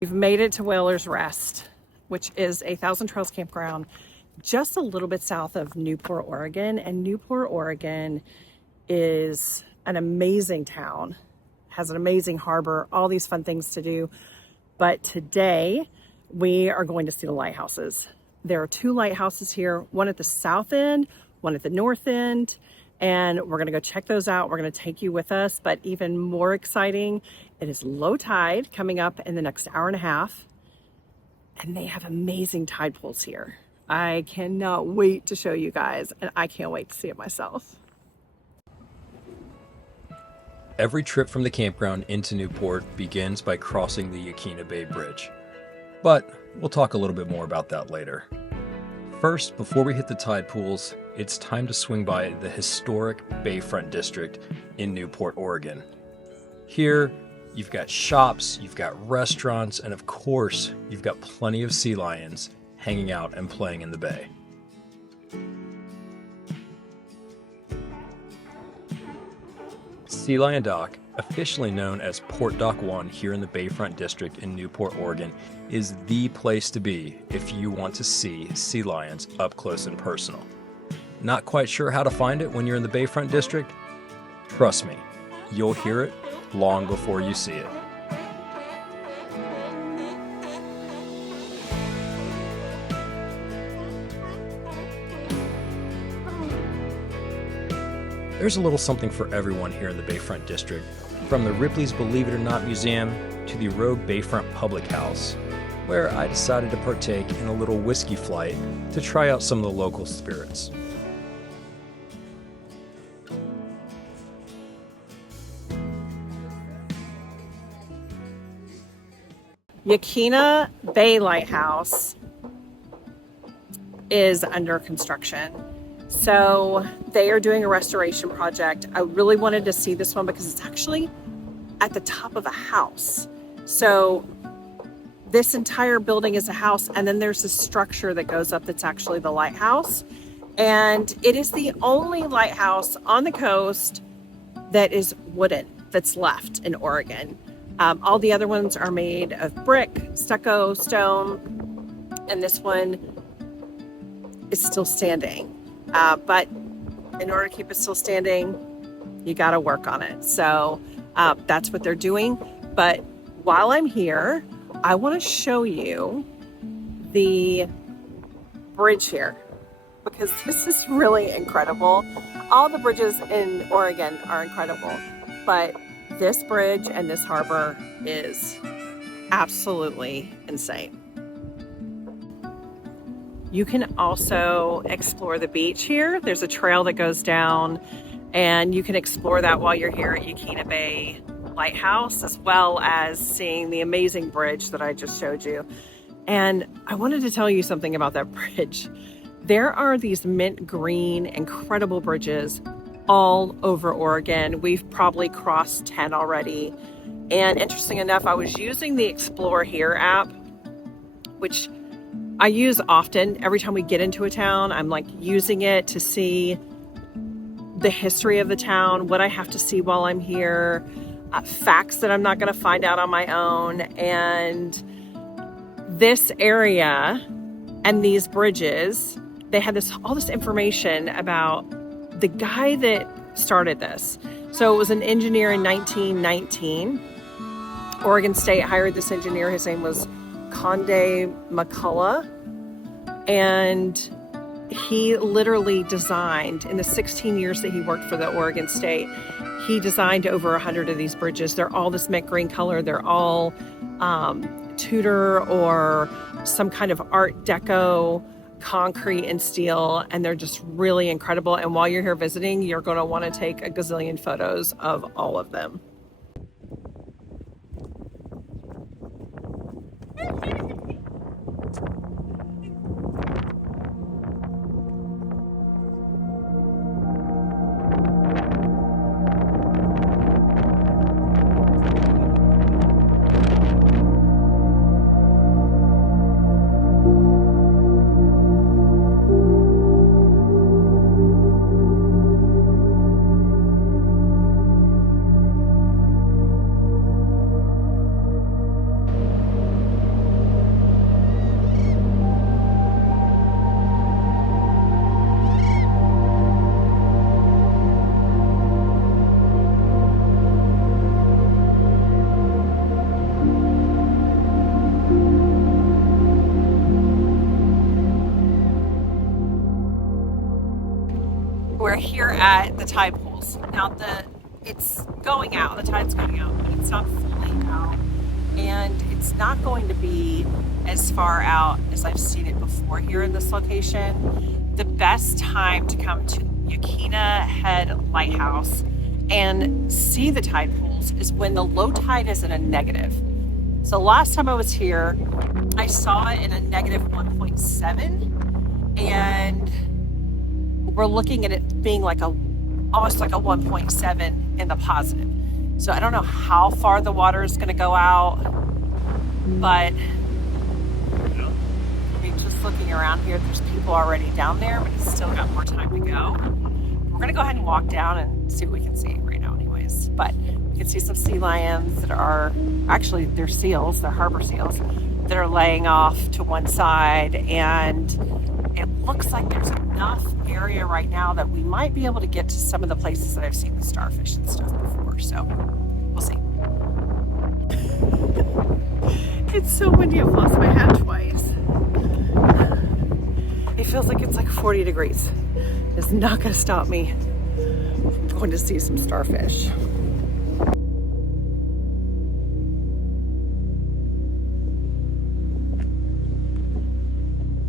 We've made it to Whalers Rest, which is a Thousand Trails campground just a little bit south of Newport, Oregon. And Newport, Oregon is an amazing town, has an amazing harbor, all these fun things to do. But today we are going to see the lighthouses. There are 2 lighthouses here, one at the south end, one at the north end. And we're gonna go check those out. We're gonna take you with us, but even more exciting, it is low tide coming up in the next hour and a half. And they have amazing tide pools here. I cannot wait to show you guys, and I can't wait to see it myself. Every trip from the campground into Newport begins by crossing the Yaquina Bay Bridge. But we'll talk a little bit more about that later. First, before we hit the tide pools, it's time to swing by the historic Bayfront district in Newport, Oregon. Here, you've got shops, you've got restaurants, and of course, you've got plenty of sea lions hanging out and playing in the bay. Sea Lion Dock, officially known as Port Dock 1 here in the Bayfront district in Newport, Oregon, is the place to be if you want to see sea lions up close and personal. Not quite sure how to find it when you're in the Bayfront district? Trust me, you'll hear it long before you see it. There's a little something for everyone here in the Bayfront district, from the Ripley's Believe It or Not Museum to the Rogue Bayfront Public House, where I decided to partake in a little whiskey flight to try out some of the local spirits. Yaquina Bay Lighthouse is under construction. So they are doing a restoration project. I really wanted to see this one because it's actually at the top of a house. So this entire building is a house, and then there's a structure that goes up that's actually the lighthouse. And it is the only lighthouse on the coast that is wooden that's left in Oregon. All the other ones are made of brick, stucco, stone, and this one is still standing. But in order to keep it still standing, you got to work on it. So that's what they're doing. But while I'm here, I want to show you the bridge here because this is really incredible. All the bridges in Oregon are incredible, but this bridge and this harbor is absolutely insane. You can also explore the beach here. There's a trail that goes down, and you can explore that while you're here at Yaquina Bay Lighthouse, as well as seeing the amazing bridge that I just showed you. And I wanted to tell you something about that bridge. There are these mint green, incredible bridges all over Oregon. We've probably crossed 10 already. And interesting enough, I was using the Explore Here app, which I use often. Every time we get into a town, I'm like using it to see the history of the town, what I have to see while I'm here, facts that I'm not going to find out on my own. And this area and these bridges, they had all this information about the guy that started this. So it was an engineer in 1919. Oregon State hired this engineer. His name was Conde McCullough, and he literally designed, in the 16 years that he worked for the Oregon State, he designed over 100 of these bridges. They're all this mint green color. They're all Tudor or some kind of Art Deco concrete and steel, and they're just really incredible. And while you're here visiting, you're going to want to take a gazillion photos of all of them. here at the Tidepools. Now it's going out, the tide's going out, but it's not fully out. And it's not going to be as far out as I've seen it before here in this location. The best time to come to Yaquina Head Lighthouse and see the tide pools is when the low tide is in a negative. So last time I was here, I saw it in a negative 1.7, and we're looking at it being like almost like a 1.7 in the positive. So I don't know how far the water is going to go out, but I mean, just looking around here, there's people already down there, but it's still got more time to go. We're going to go ahead and walk down and see what we can see right now anyways. But you can see some sea lions that are, actually they're seals, they're harbor seals, that are laying off to one side, and it looks like there's enough area right now that we might be able to get to some of the places that I've seen the starfish and stuff before, so we'll see. It's so windy, I've lost my hat twice. It feels like it's like 40 degrees. It's not gonna stop me from going to see some starfish.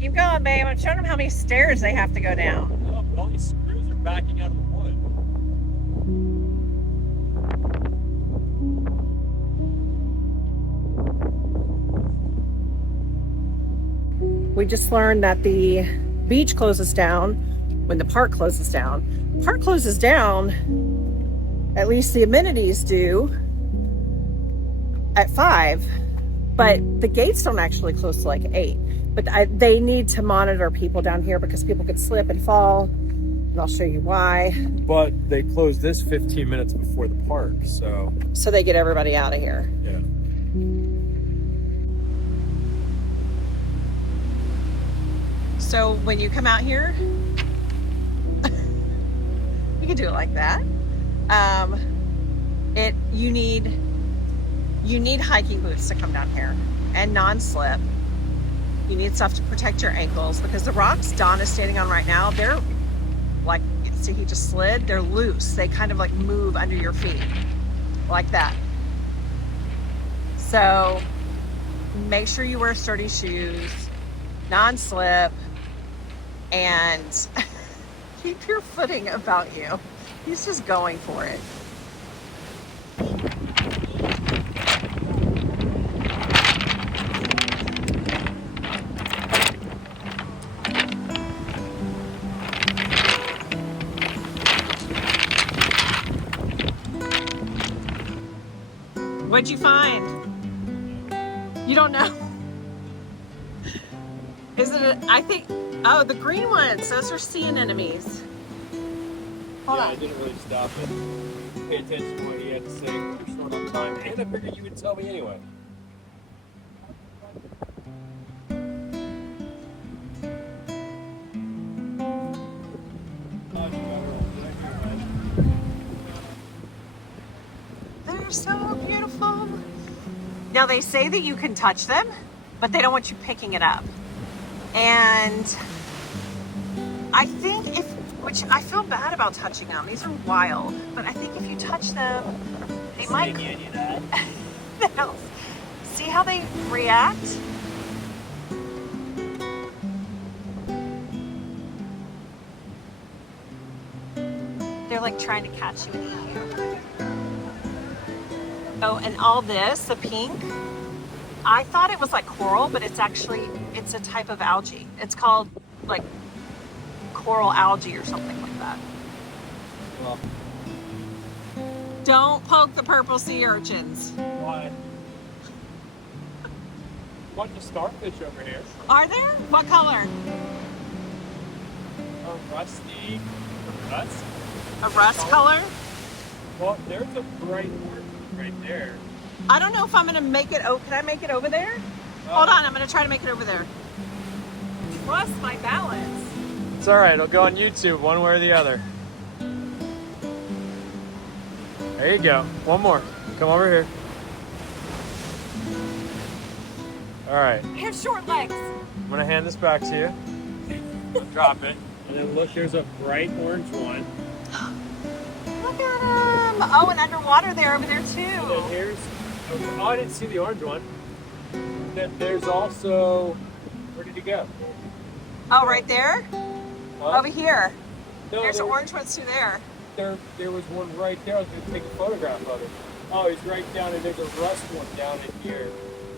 Keep going, babe. I'm showing them how many stairs they have to go down. Oh, but all these screws are backing out of the wood. We just learned that the beach closes down when the park closes down. The park closes down, at least the amenities do, at 5, but the gates don't actually close till like 8. But they need to monitor people down here because people could slip and fall, and I'll show you why. But they closed this 15 minutes before the park, so... So they get everybody out of here. Yeah. So when you come out here, you can do it like that. You need hiking boots to come down here and non-slip. You need stuff to protect your ankles because the rocks Don is standing on right now, they're like, see, he just slid, they're loose. They kind of like move under your feet like that. So make sure you wear sturdy shoes, non-slip, and keep your footing about you. He's just going for it. What'd you find? You don't know? Is it I think, oh, the green ones. Those are sea anemones. Hold on. I didn't really stop it. Pay attention to what he had to say. We're short on time, and I figured you would tell me anyway. They're so beautiful. Now they say that you can touch them, but they don't want you picking it up. And I think which I feel bad about touching them. These are wild, but I think if you touch them, they might. They'll see how they react. They're like trying to catch you and eat you. Oh, and all this, the pink, I thought it was like coral, but it's a type of algae. It's called like coral algae or something like that. Well, don't poke the purple sea urchins. why? Bunch of starfish over here. Are there? What color? A rusty, rust? A rust color? Well, there's a bright one right there. I don't know if I'm gonna make it. Oh, can I make it over there? Hold on, I'm gonna try to make it over there. Trust my balance. It's all right. It'll go on YouTube one way or the other. There you go. One more. Come over here. All right. He has short legs. I'm gonna hand this back to you. Drop it. And then look, there's a bright orange one. Look at him. Oh, and underwater there over there And then too. here's, oh, I didn't see the orange one. Then there's also, where did he go? Oh, right there? Huh? Over here. No, There's there, orange ones through there. there was one right there. I was going to take a photograph of it. Oh, he's right down, and there's a rust one down in here,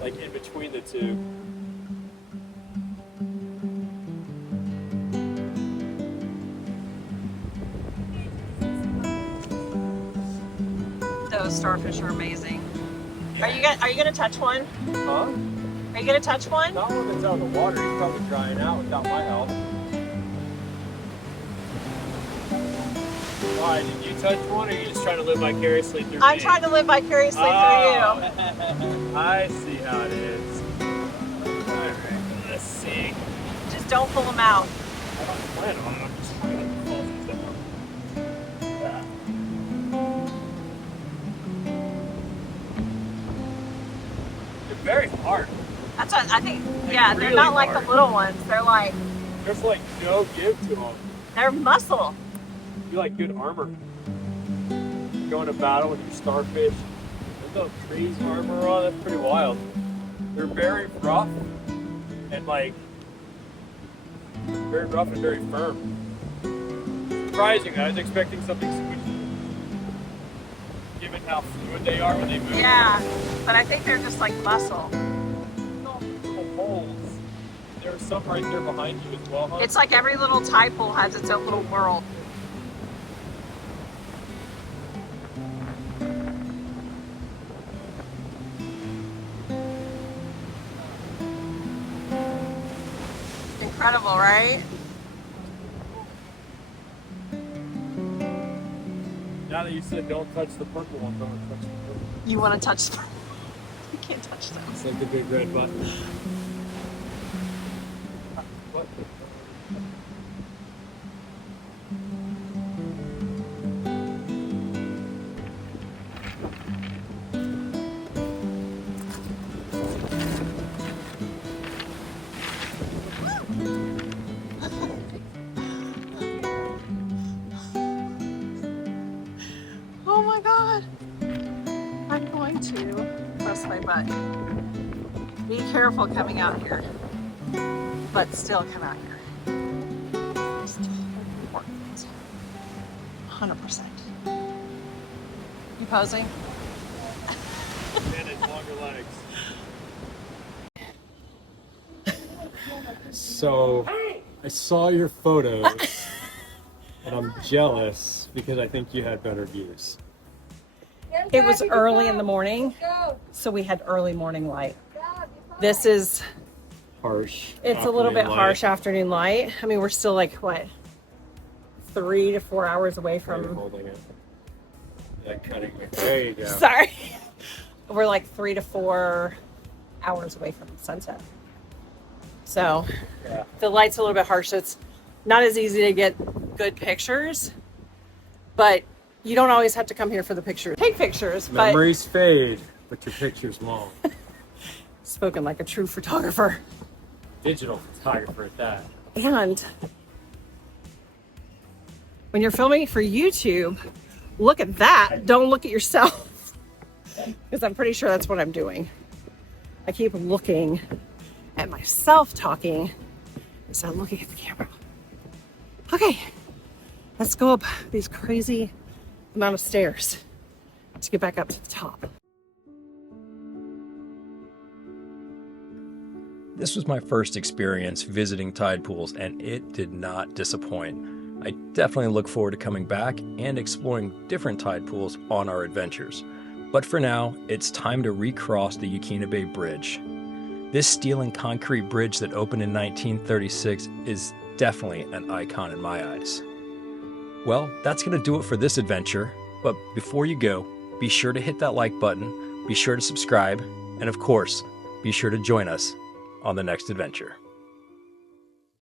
like in between the two. Those starfish are amazing. Are you gonna touch one? Huh? Are you gonna touch one? Not one that's out of the water. He's probably drying out without my help. Why, did you touch one, or are you just trying to live vicariously through me? I'm trying to live vicariously through you. I see how it is. Alright, let's see. Just don't pull them out. I don't plan on it. I'm just trying to fall these down. Yeah. They're very hard. That's what I think. Like, Yeah, they're really not like hard. the little ones. They're like, There's like no give to them. they're muscle. You like good armor. Going to battle with your starfish. With the trees armor on, that's pretty wild. They're very rough and like very rough and very firm. Surprising, I was expecting something squishy. Given how fluid they are when they move. Yeah, but I think they're just like muscle. No little holes. There's some right there behind you as well, huh? It's like every little tide pool has its own little world. Incredible, right? Now that you said don't touch the purple one, don't touch the purple. You want to touch them? You can't touch them. It's like the big red button. What? Oh my God. I'm going to press my button. Be careful coming out here, but still come out here. Still important. 100%. You posing? And its longer legs. So, I saw your photos, and I'm jealous because I think you had better views. It was early in the morning, so we had early morning light. This is, Harsh. it's a little bit afternoon light. harsh afternoon light. I mean, we're still like, what, 3 to 4 hours away You're from, holding it. Yeah, cutting it. There you go. sorry. We're like 3 to 4 hours away from sunset. So Yeah. the light's a little bit harsh, so it's not as easy to get good pictures, but you don't always have to come here for the pictures. Take pictures, but Memories fade, but your pictures won't. spoken like a true photographer. Digital photographer at that. And when you're filming for YouTube, look at that. Don't look at yourself. Because I'm pretty sure that's what I'm doing. I keep looking at myself talking instead of looking at the camera. Okay, let's go up these crazy amount of stairs to get back up to the top. This was my first experience visiting tide pools, and it did not disappoint. I definitely look forward to coming back and exploring different tide pools on our adventures. But for now, it's time to recross the Yaquina Bay Bridge. This steel and concrete bridge that opened in 1936 is definitely an icon in my eyes. Well, that's going to do it for this adventure, but before you go, be sure to hit that like button, be sure to subscribe, and of course, be sure to join us on the next adventure.